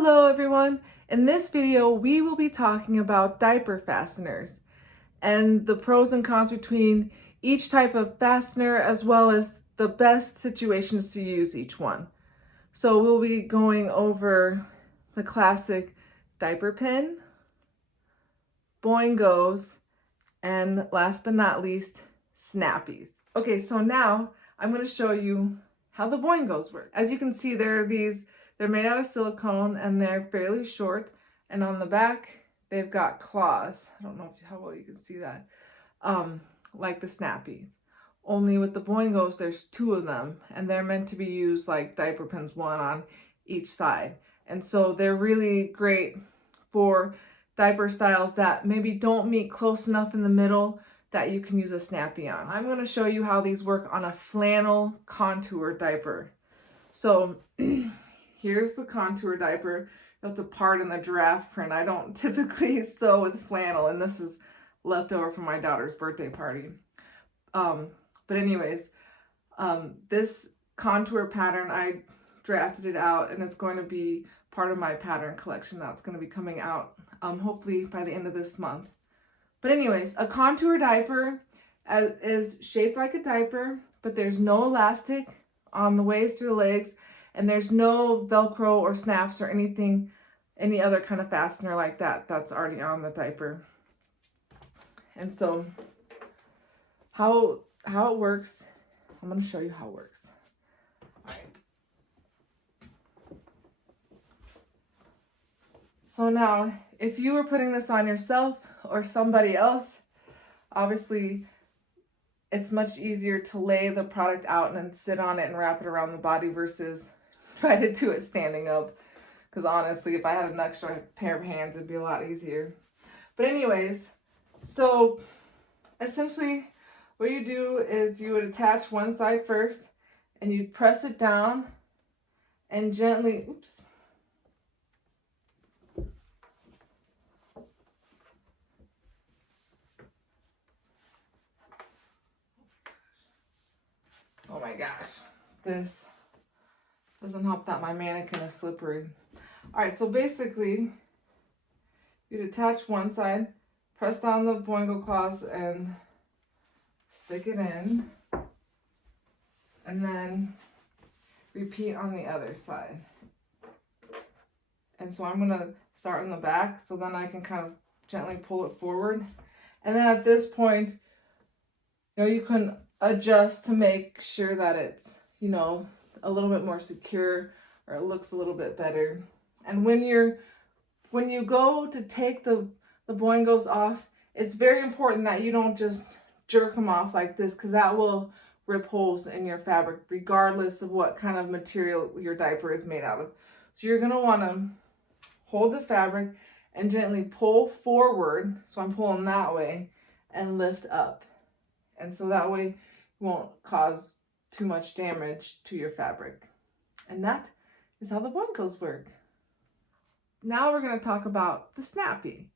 Hello everyone! In this video we will be talking about diaper fasteners and the pros and cons between each type of fastener as well as the best situations to use each one. So we'll be going over the classic diaper pin, Boingos, and last but not least, Snappis. Okay, so now I'm going to show you how the Boingos work. As you can see, they're made out of silicone and they're fairly short, and on the back they've got claws. I don't know how well you can see that. Like the Snappis. Only with the Boingos there's two of them, and they're meant to be used like diaper pins, one on each side. And so they're really great for diaper styles that maybe don't meet close enough in the middle that you can use a Snappi on. I'm going to show you how these work on a flannel contour diaper. So here's the contour diaper. You'll have to pardon the giraffe print. I don't typically sew with flannel, and this is leftover from my daughter's birthday party. But anyways, this contour pattern, I drafted it out, and it's going to be part of my pattern collection that's going to be coming out hopefully by the end of this month. But anyways, a contour diaper is shaped like a diaper, but there's no elastic on the waist or the legs, and there's no Velcro or snaps or anything, any other kind of fastener like that that's already on the diaper. And so how it works, I'm going to show you how it works. All right. So now, if you were putting this on yourself or somebody else, obviously it's much easier to lay the product out and then sit on it and wrap it around the body versus try to do it standing up. Because honestly, if I had an extra pair of hands, it'd be a lot easier. But anyways, so essentially what you do is you would attach one side first and you'd press it down and gently, oops. Oh my gosh, this doesn't help that my mannequin is slippery. All right, so basically you'd attach one side, press down the Boingo claws and stick it in, and then repeat on the other side. And so I'm gonna start in the back so then I can kind of gently pull it forward. And then at this point, you can adjust to make sure that it's, a little bit more secure, or it looks a little bit better. And when you go to take the Boingos off, it's very important that you don't just jerk them off like this, because that will rip holes in your fabric regardless of what kind of material your diaper is made out of. So you're going to want to hold the fabric and gently pull forward, so I'm pulling that way, and lift up. And so that way you won't cause too much damage to your fabric. And that is how the Boingos work. Now we're going to talk about the Snappi.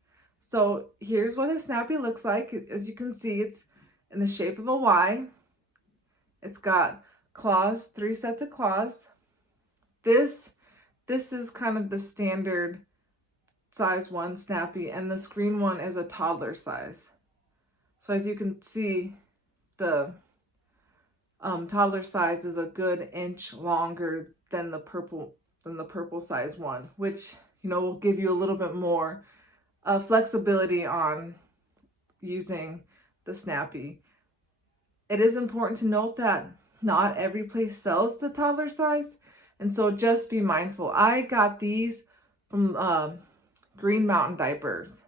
So here's what a Snappi looks like. As you can see, it's in the shape of a Y. It's got claws, 3 sets of claws. This is kind of the standard size 1 Snappi, and this green one is a toddler size. So as you can see, the toddler size is a good inch longer than the purple size one, which will give you a little bit more flexibility on using the Snappi. It is important to note that not every place sells the toddler size, and so just be mindful. I got these from Green Mountain Diapers,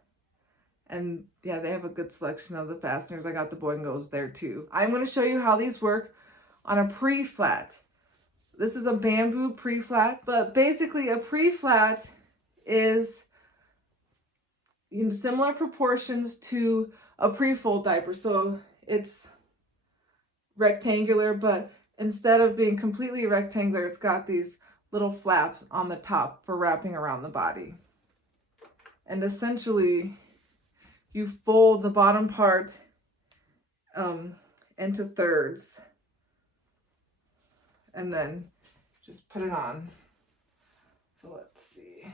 and yeah, they have a good selection of the fasteners. I got the Boingos there too. I'm going to show you how these work on a pre-flat. This is a bamboo pre-flat, but basically a pre-flat is in similar proportions to a pre-fold diaper. So it's rectangular, but instead of being completely rectangular, it's got these little flaps on the top for wrapping around the body. And essentially, you fold the bottom part into thirds, and then just put it on. So let's see.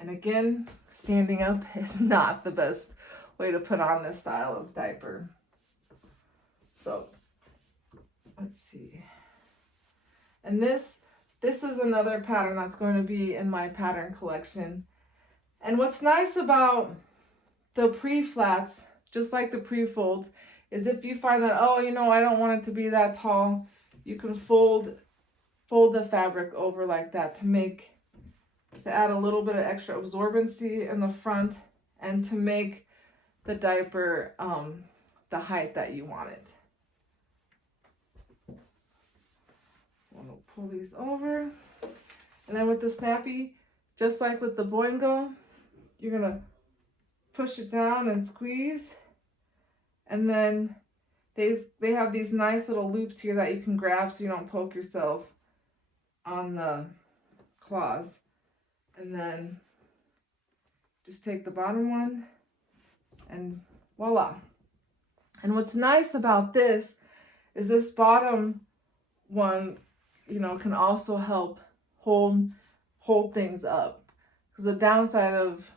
And again, standing up is not the best way to put on this style of diaper. So let's see. And this is another pattern that's going to be in my pattern collection. And what's nice about the pre-flats, just like the pre-folds, is if you find that, oh, you know, I don't want it to be that tall, you can fold the fabric over like that to add a little bit of extra absorbency in the front and to make the diaper the height that you want it. So I'm gonna pull these over. And then with the Snappi, just like with the Boingo, you're gonna push it down and squeeze. And then they have these nice little loops here that you can grab so you don't poke yourself on the claws. And then just take the bottom one and voila. And what's nice about this is this bottom one, you know, can also help hold things up. Because the downside of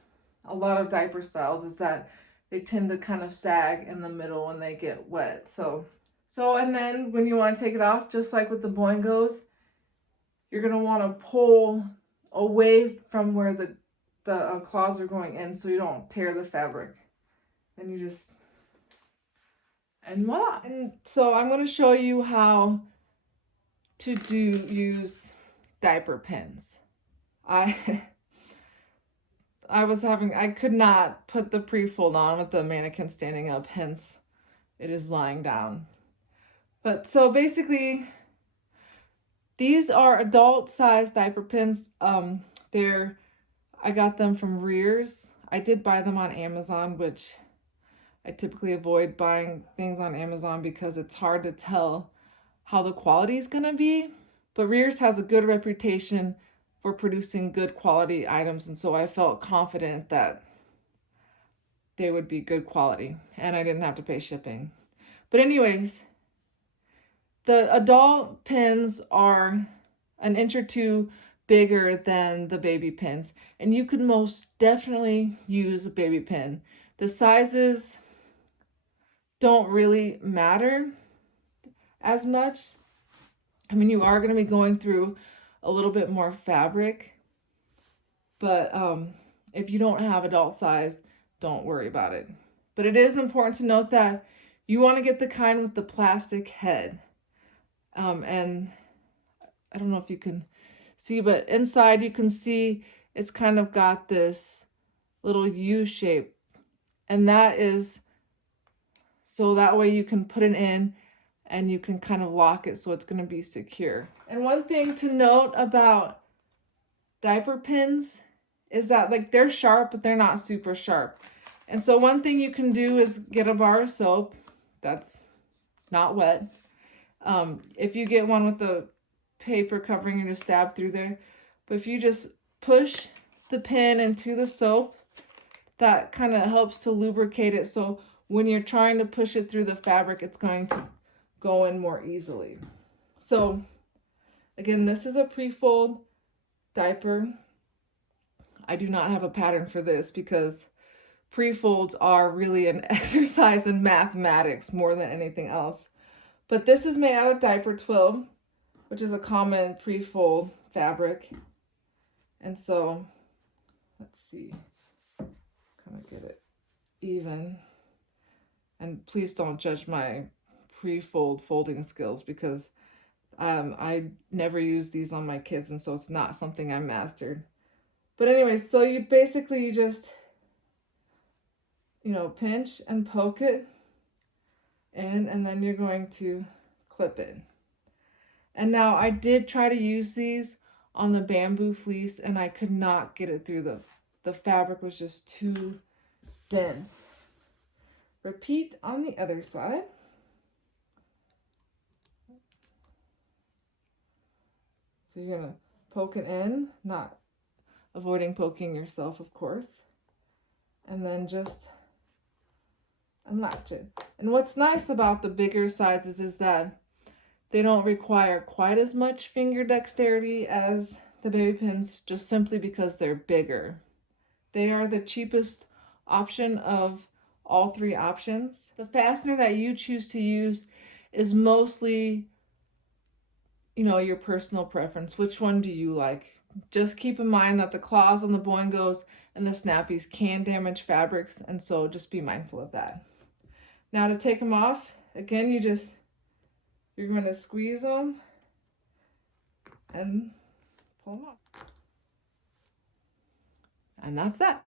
a lot of diaper styles is that they tend to kind of sag in the middle when they get wet. So and then when you want to take it off, just like with the Boingos, you're going to want to pull away from where the claws are going in so you don't tear the fabric. And you just, and voila. And so I'm going to show you how to use diaper pins. I could not put the pre-fold on with the mannequin standing up, hence it is lying down. But so basically, these are adult size diaper pins. I got them from Rears. I did buy them on Amazon, which I typically avoid buying things on Amazon because it's hard to tell how the quality is going to be. But Rears has a good reputation for producing good quality items, and so I felt confident that they would be good quality and I didn't have to pay shipping. But anyways, the adult pins are an inch or two bigger than the baby pins, and you could most definitely use a baby pin. The sizes don't really matter as much. I mean, you are going to be going through a little bit more fabric, but if you don't have adult size, don't worry about it. But it is important to note that you want to get the kind with the plastic head. And I don't know if you can see, but inside you can see it's kind of got this little U shape, and that is so that way you can put it in and you can kind of lock it so it's going to be secure. And one thing to note about diaper pins is that, like, they're sharp, but they're not super sharp. And so one thing you can do is get a bar of soap that's not wet. If you get one with the paper covering, you just stab through there. But if you just push the pin into the soap, that kind of helps to lubricate it. So when you're trying to push it through the fabric, it's going to go in more easily. So again, this is a pre-fold diaper. I do not have a pattern for this because pre-folds are really an exercise in mathematics more than anything else. But this is made out of diaper twill, which is a common pre-fold fabric. And so, let's see, kind of get it even. And please don't judge my pre-fold folding skills because I never use these on my kids, and so it's not something I mastered. But anyways, so you just, pinch and poke it in, and then you're going to clip it. And now I did try to use these on the bamboo fleece, and I could not get it through. The fabric was just too dense. Repeat on the other side. So you're going to poke it in, not avoiding poking yourself, of course. And then just unlatch it. And what's nice about the bigger sizes is that they don't require quite as much finger dexterity as the baby pins, just simply because they're bigger. They are the cheapest option of all three options. The fastener that you choose to use is mostly, your personal preference. Which one do you like? Just keep in mind that the claws on the Boingos and the Snappis can damage fabrics, and so just be mindful of that. Now to take them off, again, you're going to squeeze them and pull them off. And that's that.